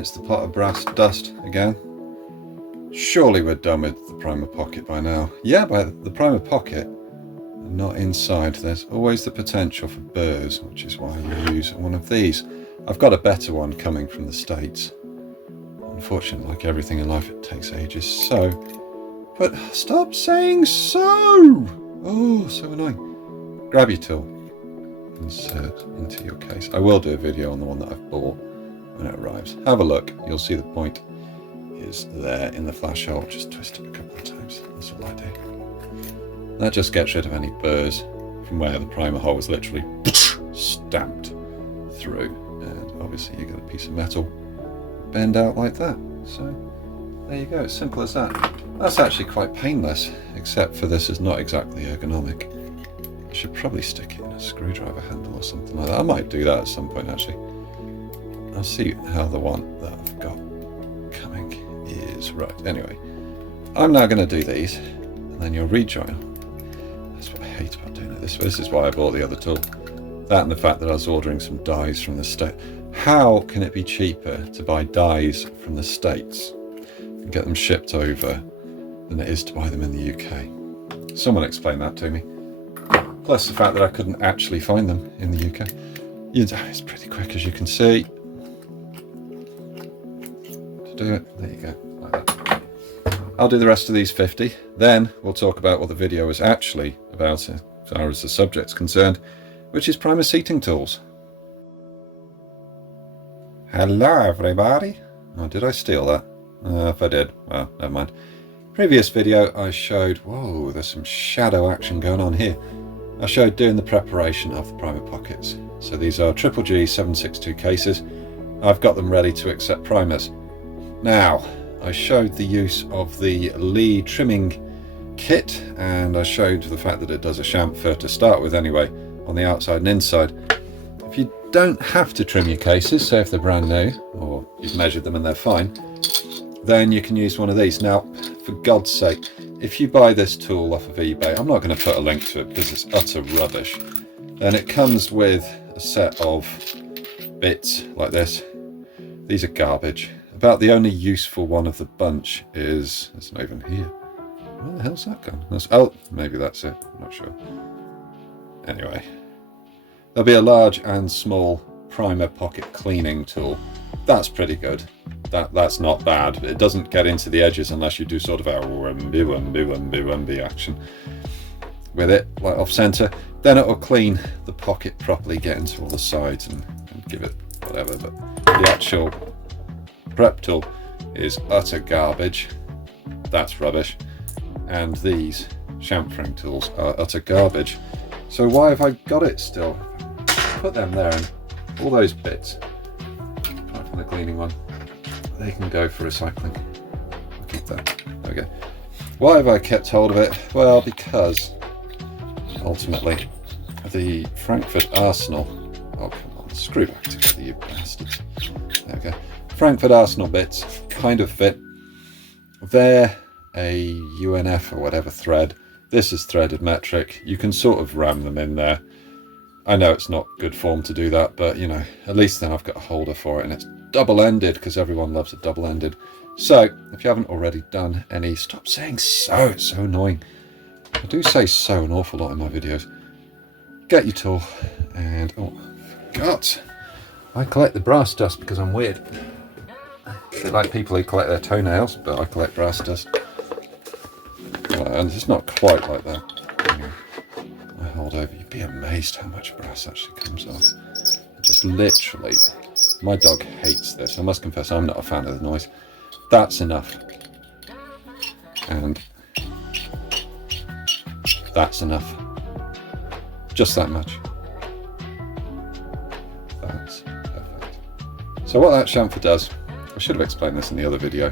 It's the pot of brass dust again. Surely we're done with the primer pocket by now. Yeah, but the primer pocket, not inside. There's always the potential for burrs, which is why we use one of these. I've got a better one coming from the States. Unfortunately, like everything in life, it takes ages. So, but stop saying so! Oh, so annoying. Grab your tool, insert into your case. I will do a video on the one that I've bought when it arrives. Have a look. You'll see the point is there in the flash hole. Just twist it a couple of times. That's all I do. That just gets rid of any burrs from where the primer hole was literally stamped through. And obviously you got a piece of metal bend out like that. So there you go, it's simple as that. That's actually quite painless, except for this is not exactly ergonomic. I should probably stick it in a screwdriver handle or something like that. I might do that at some point actually. I'll see how the one that I've got coming is. Right, anyway. I'm now going to do these, and then you'll rejoin. That's what I hate about doing it this way. This is why I bought the other tool. That and the fact that I was ordering some dies from the States. How can it be cheaper to buy dies from the States and get them shipped over than it is to buy them in the UK? Someone explain that to me. Plus the fact that I couldn't actually find them in the UK. It's pretty quick, as you can see. To do it, there you go, like that. I'll do the rest of these 50. Then we'll talk about what the video is actually about as far as the subject's concerned, which is primer seating tools. Hello everybody. Oh, did I steal that? If I did, well, never mind. Previous video I showed, whoa, there's some shadow action going on here. I showed doing the preparation of the primer pockets. So these are Triple G 762 cases. I've got them ready to accept primers. Now, I showed the use of the Lee trimming kit, and I showed the fact that it does a chamfer to start with anyway, on the outside and inside. If you don't have to trim your cases, say if they're brand new, or you've measured them and they're fine, then you can use one of these. Now, for God's sake, if you buy this tool off of eBay, I'm not going to put a link to it because it's utter rubbish, and it comes with a set of bits like this. These are garbage. About the only useful one of the bunch is, it's not even here. Where the hell's that gone? Oh, maybe that's it, I'm not sure. Anyway, there'll be a large and small primer pocket cleaning tool. That's pretty good. That's not bad. It doesn't get into the edges unless you do sort of a wumby action with it, like off center. Then it will clean the pocket properly, get into all the sides and give it whatever. But the actual prep tool is utter garbage. That's rubbish. And these chamfering tools are utter garbage. So why have I got it still? Put them there, and all those bits, apart from the cleaning one, they can go for recycling. I'll keep that. There we go. Why have I kept hold of it? Well, because ultimately the Frankfurt Arsenal, oh come on, screw back together you bastards. There we go. Frankfurt Arsenal bits kind of fit. They're a UNF or whatever thread. This is threaded metric. You can sort of ram them in there. I know it's not good form to do that, but you know, at least then I've got a holder for it, and it's double-ended because everyone loves it double-ended. So if you haven't already done any, stop saying so, it's so annoying. I do say so an awful lot in my videos. Get your tool and, oh, God, I collect the brass dust because I'm weird. A bit like people who collect their toenails, but I collect brass dust. Well, and it's not quite like that. I hold over, you'd be amazed how much brass actually comes off. Just literally, my dog hates this. I must confess, I'm not a fan of the noise. That's enough. And that's enough. Just that much. That's perfect. So what that chamfer does, I should have explained this in the other video.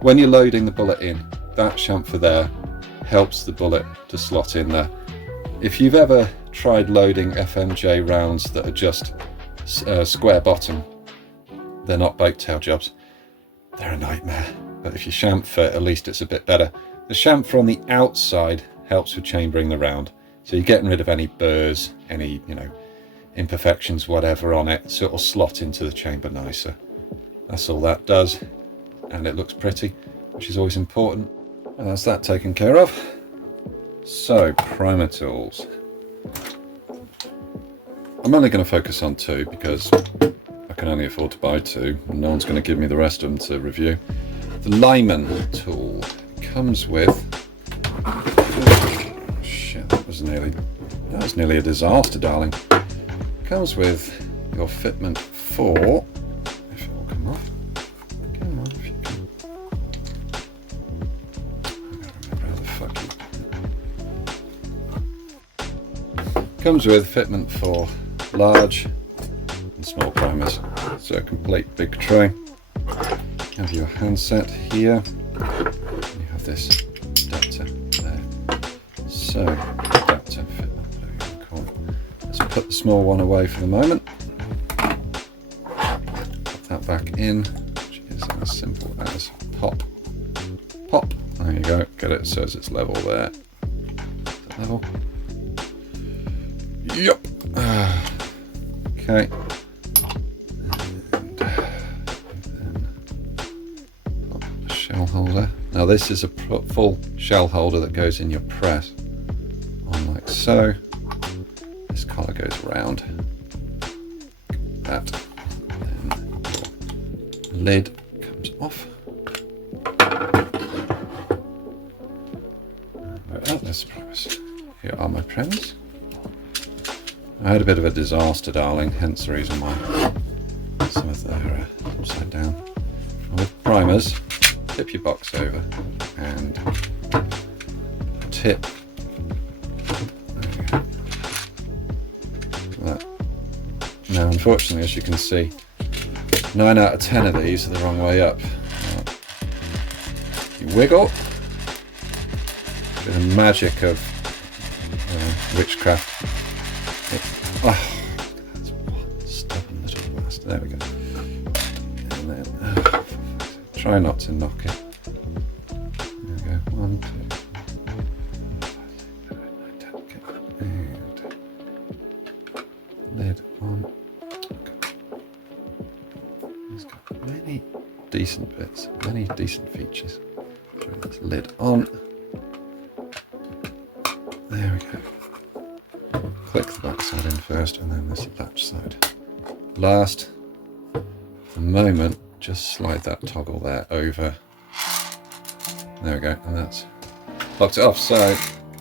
When you're loading the bullet in, that chamfer there helps the bullet to slot in there. If you've ever tried loading FMJ rounds that are just square bottom, they're not boat tail jobs. They're a nightmare. But if you chamfer, at least it's a bit better. The chamfer on the outside helps with chambering the round. So you're getting rid of any burrs, any, you know, imperfections, whatever on it, so it'll slot into the chamber nicer. That's all that does, and it looks pretty, which is always important. And that's that taken care of. So, primer tools. I'm only going to focus on 2 because I can only afford to buy 2, and no one's going to give me the rest of them to review. The Lyman tool comes with... Oh, shit, that was nearly a disaster, darling. Comes with your fitment 4. If it will come off. Come on, if you can. I gotta remember how the fuck you... Comes with fitment for large and small primers. So a complete big tray. You have your handset here. You have this adapter there. So, adapter fitment, whatever you want to call it. Let's put the small one away for the moment. Put that back in, which is as simple as pop. Pop. There you go. Get it so it's level there. Is that level? Yep. Okay. And then pop a shell holder. Now this is a full shell holder that goes in your press. On like so. This collar goes around. That. Then your lid comes off. Let's promise. Here are my primers. I had a bit of a disaster, darling, hence the reason why some of them are upside down. With primers, tip your box over and tip that. Now, unfortunately, as you can see, 9 out of 10 of these are the wrong way up. You wiggle, with the magic of witchcraft. Oh, that's one stubborn little bastard. There we go. And then try not to knock it. There we go. 1, 2. And lid on. It's got many decent bits, many decent features. Try this lid on. There we go. Click the back side in first and then this latch side last. For the moment, just slide that toggle there over. There we go, and that's locked it off. So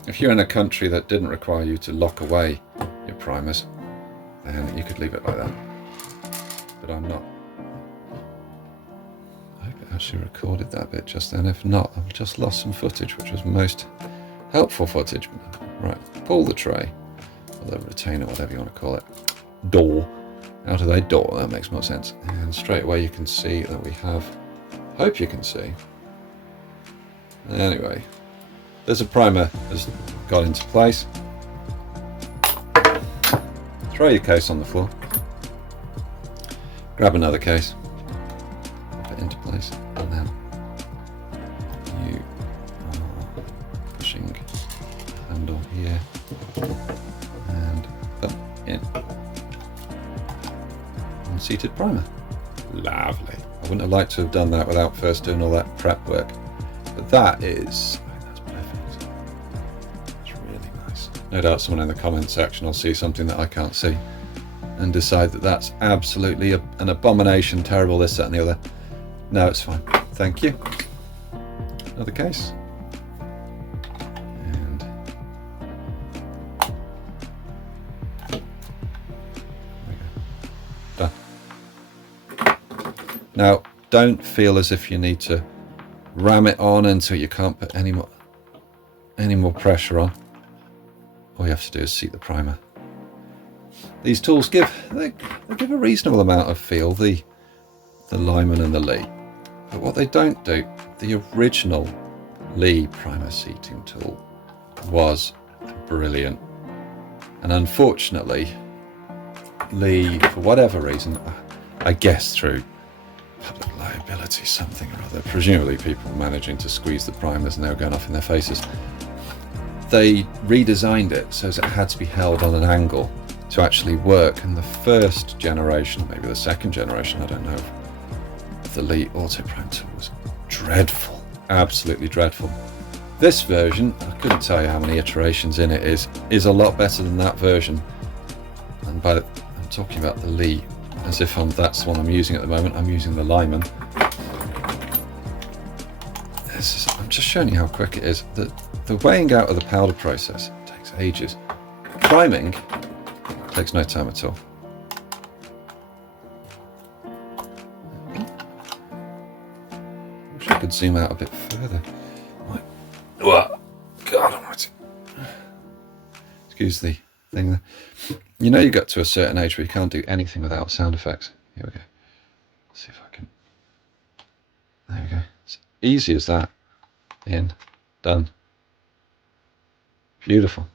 if you're in a country that didn't require you to lock away your primers, then you could leave it like that. But I'm not. I hope it actually recorded that bit just then. If not, I've just lost some footage, which was most helpful footage. Right, pull the tray. The retainer, whatever you want to call it, door out of that door. That makes more sense. And straight away you can see that we have, hope you can see, anyway, there's a primer that's got into place. Throw your case on the floor, grab another case, pop it into place, and then you are pushing the handle here and up in. Unseated primer. Lovely. I wouldn't have liked to have done that without first doing all that prep work. But that is, I think that's perfect. That's really nice. No doubt someone in the comment section will see something that I can't see and decide that that's absolutely an abomination, terrible, this, that and the other. No, it's fine. Thank you. Another case. Now, don't feel as if you need to ram it on until you can't put any more pressure on. All you have to do is seat the primer. These tools give a reasonable amount of feel, the Lyman and the Lee. But what they don't do, the original Lee primer seating tool was brilliant. And unfortunately, Lee, for whatever reason, I guess through public liability, something or other, presumably people managing to squeeze the primers and they were going off in their faces, they redesigned it so that it had to be held on an angle to actually work. And the first generation, maybe the second generation, I don't know, the Lee Auto Prime tool was dreadful, absolutely dreadful. This version, I couldn't tell you how many iterations in it is a lot better than that version. And I'm talking about the Lee as if that's the one I'm using at the moment. I'm using the Lyman. I'm just showing you how quick it is. The weighing out of the powder process takes ages. Priming takes no time at all. Wish I could zoom out a bit further. Oh, God almighty. Excuse the thing there. You know you got to a certain age where you can't do anything without sound effects. Here we go. Let's see if I can. There we go. It's easy as that. In. Done. Beautiful.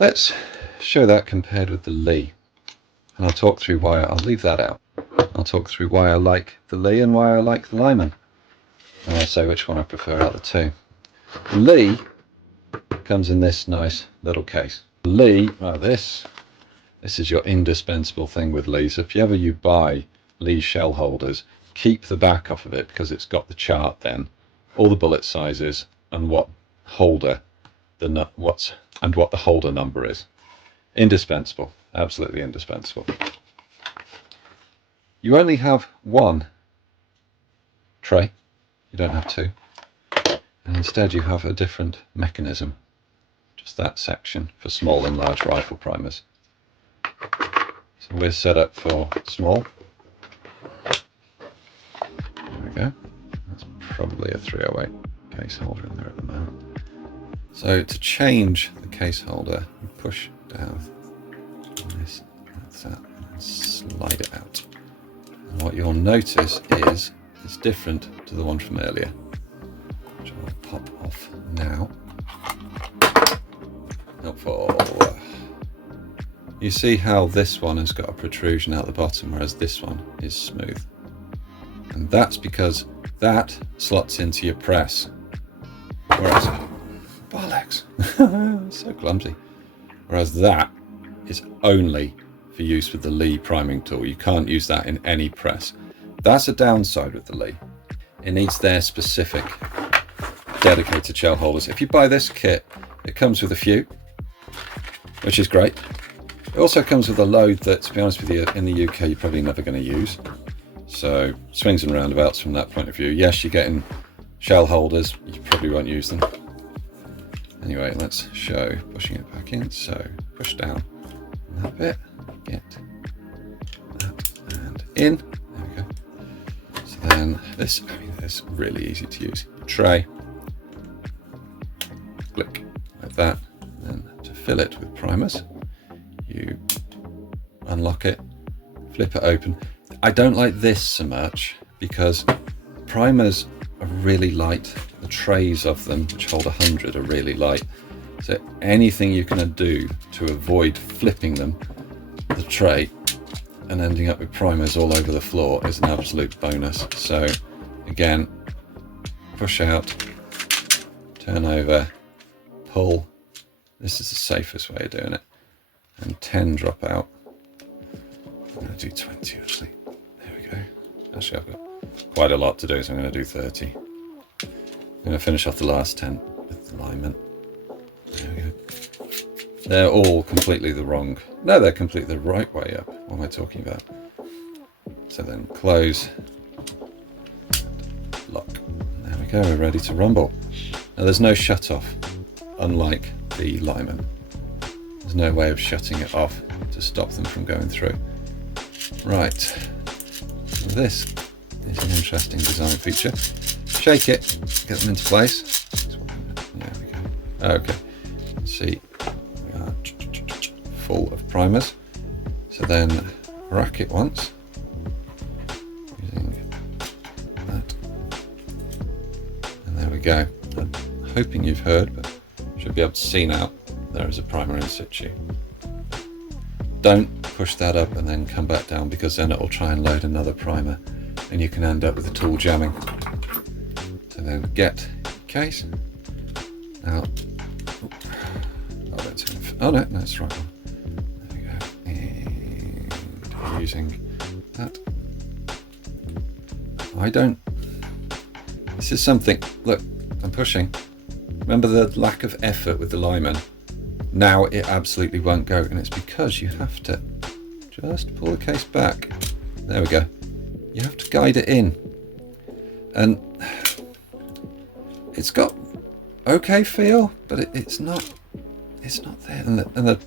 Let's show that compared with the Lee. And I'll talk through why. I'll leave that out. I'll talk through why I like the Lee and why I like the Lyman. And I'll say which one I prefer out of the two. The Lee comes in this nice little case. The Lee, well, this is your indispensable thing with Lee. So if you buy Lee shell holders, keep the back off of it because it's got the chart then, all the bullet sizes and what holder what the holder number is. Indispensable, absolutely indispensable. You only have one tray. You don't have two, and instead you have a different mechanism, just that section for small and large rifle primers. So we're set up for small. There we go. That's probably a 308 case holder in there at the moment. So to change the case holder, you push down this, that's that, and slide it out. And what you'll notice is it's different to the one from earlier, which I'll pop off now. You see how this one has got a protrusion out the bottom, whereas this one is smooth. And that's because that slots into your press. Whereas, bollocks, so clumsy. Whereas that is only for use with the Lee priming tool. You can't use that in any press. That's a downside with the Lee. It needs their specific dedicated shell holders. If you buy this kit, it comes with a few, which is great. It also comes with a load that, to be honest with you, in the UK you're probably never going to use. So swings and roundabouts from that point of view. Yes, you're getting shell holders, you probably won't use them. Anyway, let's show pushing it back in. So push down that bit, get that and in. There we go. So then this is really easy to use. Tray, click like that. Then to fill it with primers, you unlock it, flip it open. I don't like this so much because primers are really light. The trays of them, which hold 100, are really light. So anything you can do to avoid flipping them, the tray, and ending up with primers all over the floor is an absolute bonus. So again, push out, turn over, pull. This is the safest way of doing it. And 10 drop out. I'm going to do 20 actually. There we go. Actually, I've got quite a lot to do, so I'm going to do 30. I'm going to finish off the last 10 with the Lyman. There we go. They're all completely the wrong. No, they're completely the right way up. What am I talking about? So then close, lock. There we go. We're ready to rumble. Now there's no shut off, unlike the Lyman. There's no way of shutting it off to stop them from going through. Right. This is an interesting design feature. Shake it, get them into place. There we go. Okay. Let's see. We are full of primers. So then rack it once. Using that. And there we go. I'm hoping you've heard, but should be able to see now. There is a primer in situ. Don't push that up and then come back down, because then it will try and load another primer and you can end up with the tool jamming. So then get case. Now, oh no, that's the right one. There we go. And using that. This is something, look, I'm pushing. Remember the lack of effort with the Lyman? Now it absolutely won't go, and it's because you have to just pull the case back. There we go. You have to guide it in. And it's got okay feel, but it's not there. And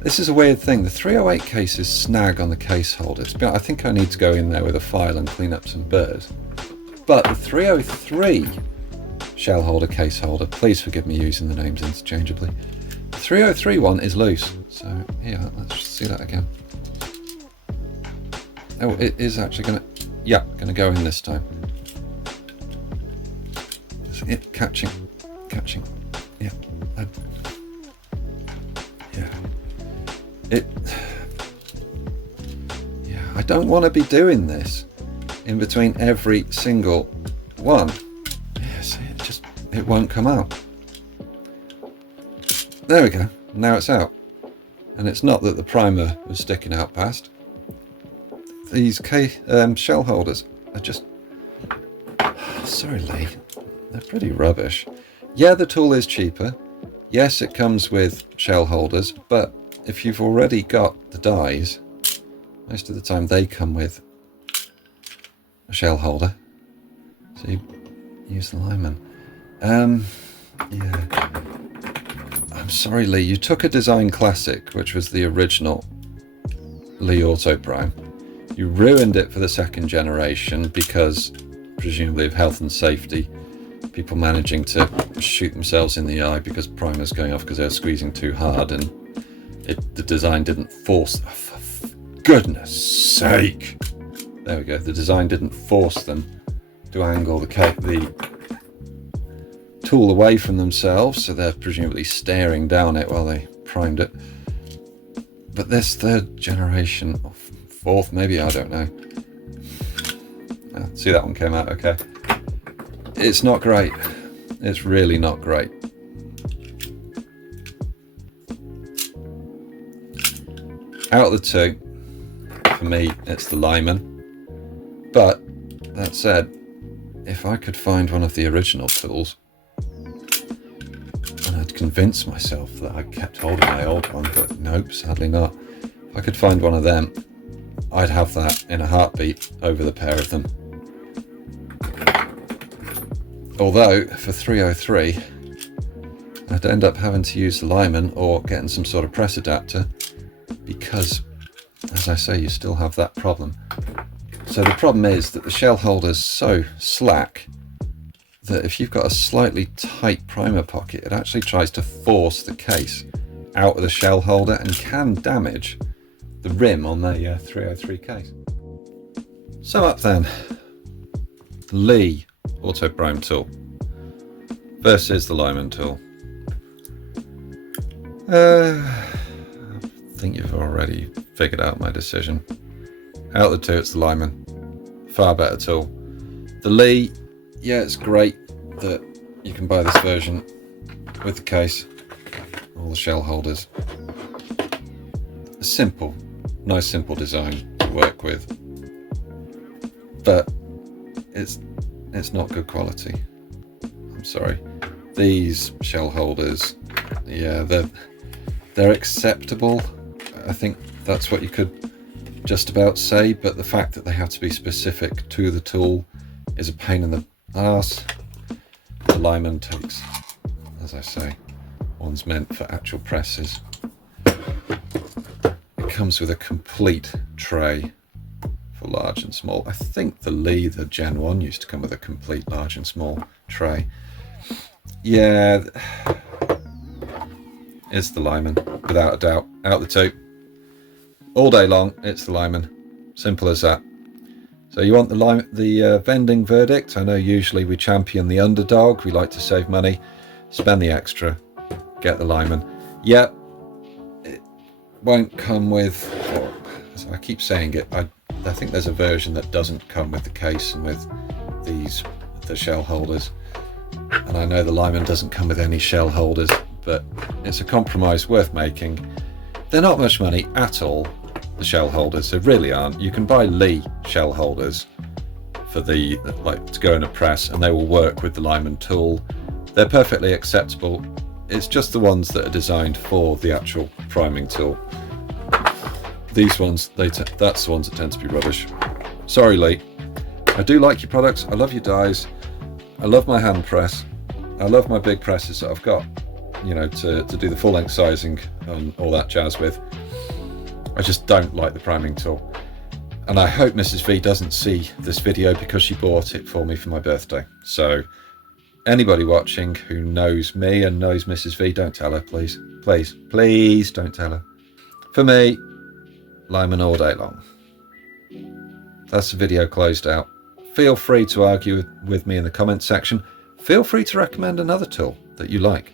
this is a weird thing. The 308 cases snag on the case holders. I think I need to go in there with a file and clean up some burrs. But the 303 shell holder, case holder, please forgive me using the names interchangeably. The 303 one is loose. So here, let's just see that again. Oh, it is actually gonna go in this time. It catching. Yeah. I don't want to be doing this in between every single one. Yeah, see, it won't come out. There we go. Now it's out. And it's not that the primer was sticking out past. These shell holders are just... Sorry, Lee. They're pretty rubbish. Yeah, the tool is cheaper. Yes, it comes with shell holders, but if you've already got the dies, most of the time they come with a shell holder. So you use the Lyman. Yeah. I'm sorry, Lee. You took a Design Classic, which was the original Lee Auto Prime. You ruined it for the second generation because, presumably, of health and safety. People managing to shoot themselves in the eye because primers going off because they were squeezing too hard, and the design didn't force. Oh, for goodness sake! There we go. The design didn't force them to angle the tool away from themselves, so they're presumably staring down it while they primed it. But this third generation, or fourth maybe, I don't know. See, that one came out okay. It's not great. It's really not great. Out of the two, for me, it's the Lyman. But that said, if I could find one of the original tools, and I'd convince myself that I kept hold of my old one, but nope, sadly not. If I could find one of them, I'd have that in a heartbeat over the pair of them. Although, for 303, I'd end up having to use the Lyman or getting some sort of press adapter because, as I say, you still have that problem. So the problem is that the shell holder's so slack that if you've got a slightly tight primer pocket, it actually tries to force the case out of the shell holder and can damage the rim on the 303 case. So up then, Lee Auto Prime tool versus the Lyman tool. I think you've already figured out my decision. Out of the two, it's the Lyman. Far better tool. The Lee, yeah, it's great that you can buy this version with the case, all the shell holders. A simple, nice simple design to work with, but it's not good quality. I'm sorry. These shell holders, yeah, they're acceptable. I think that's what you could just about say, but the fact that they have to be specific to the tool is a pain in the arse. The Lyman takes, as I say, one's meant for actual presses. It comes with a complete tray for large and small. I think the Lee, the Gen 1, used to come with a complete large and small tray. Yeah, it's the Lyman, without a doubt. Out the two. All day long, it's the Lyman. Simple as that. So you want the vending verdict? I know usually we champion the underdog. We like to save money. Spend the extra. Get the Lyman. Yeah, it won't come with... I keep saying it. I think there's a version that doesn't come with the case and with the shell holders. And I know the Lyman doesn't come with any shell holders, but it's a compromise worth making. They're not much money at all, the shell holders. They really aren't. You can buy Lee shell holders for the to go in a press, and they will work with the Lyman tool. They're perfectly acceptable. It's just the ones that are designed for the actual priming tool. These ones, that's the ones that tend to be rubbish. Sorry, Lee. I do like your products. I love your dies. I love my hand press. I love my big presses that I've got, you know, to do the full length sizing and all that jazz with. I just don't like the priming tool. And I hope Mrs. V doesn't see this video, because she bought it for me for my birthday. So anybody watching who knows me and knows Mrs. V, don't tell her, please. Please, please don't tell her. For me, Lyman all day long. That's the video closed out. Feel free to argue with me in the comments section. Feel free to recommend another tool that you like.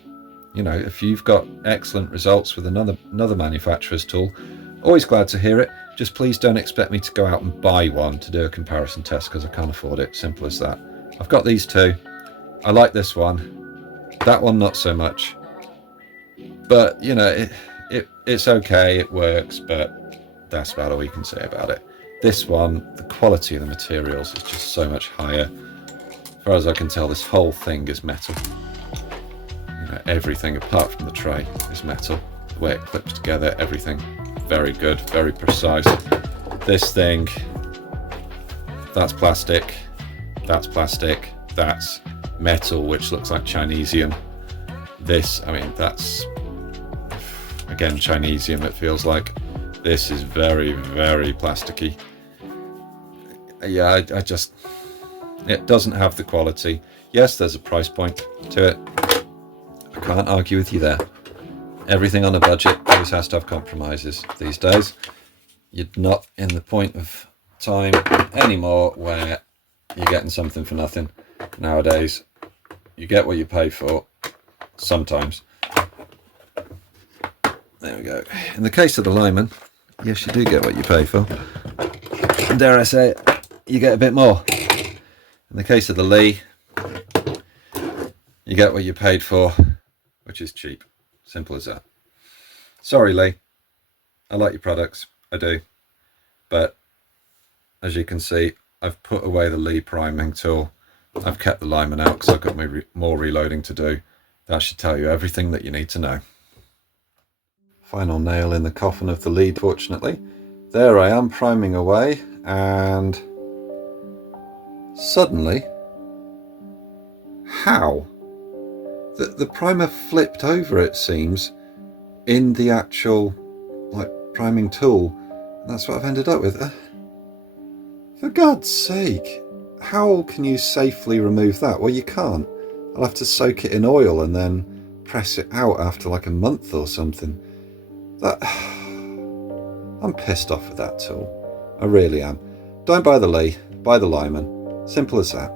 You know, if you've got excellent results with another manufacturer's tool, always glad to hear it. Just please don't expect me to go out and buy one to do a comparison test, because I can't afford it. Simple as that. I've got these two. I like this one. That one not so much. But, you know, it's okay, it works, but that's about all you can say about it. This one, the quality of the materials is just so much higher. As far as I can tell, this whole thing is metal. You know, everything apart from the tray is metal. The way it clips together, everything. Very good, very precise. This thing, that's plastic, that's metal, which looks like Chinesium. This, I mean, that's, again, Chinesium, it feels like. This is very, very plasticky. Yeah, I just, it doesn't have the quality. Yes, there's a price point to it. I can't argue with you there. Everything on a budget always has to have compromises these days. You're not in the point of time anymore where you're getting something for nothing. Nowadays, you get what you pay for, sometimes. There we go. In the case of the Lyman, yes, you do get what you pay for. And dare I say it, you get a bit more. In the case of the Lee, you get what you paid for, which is cheap. Simple as that. Sorry, Lee. I like your products. I do. But as you can see, I've put away the Lee priming tool. I've kept the Lyman out because I've got more reloading to do. That should tell you everything that you need to know. Final nail in the coffin of the lead, fortunately. There I am priming away, and suddenly, how? The primer flipped over, it seems, in the actual priming tool, and that's what I've ended up with. For God's sake, how can you safely remove that? Well, you can't. I'll have to soak it in oil and then press it out after like a month or something. I'm pissed off with that tool. I really am. Don't buy the Lee, buy the Lyman. Simple as that.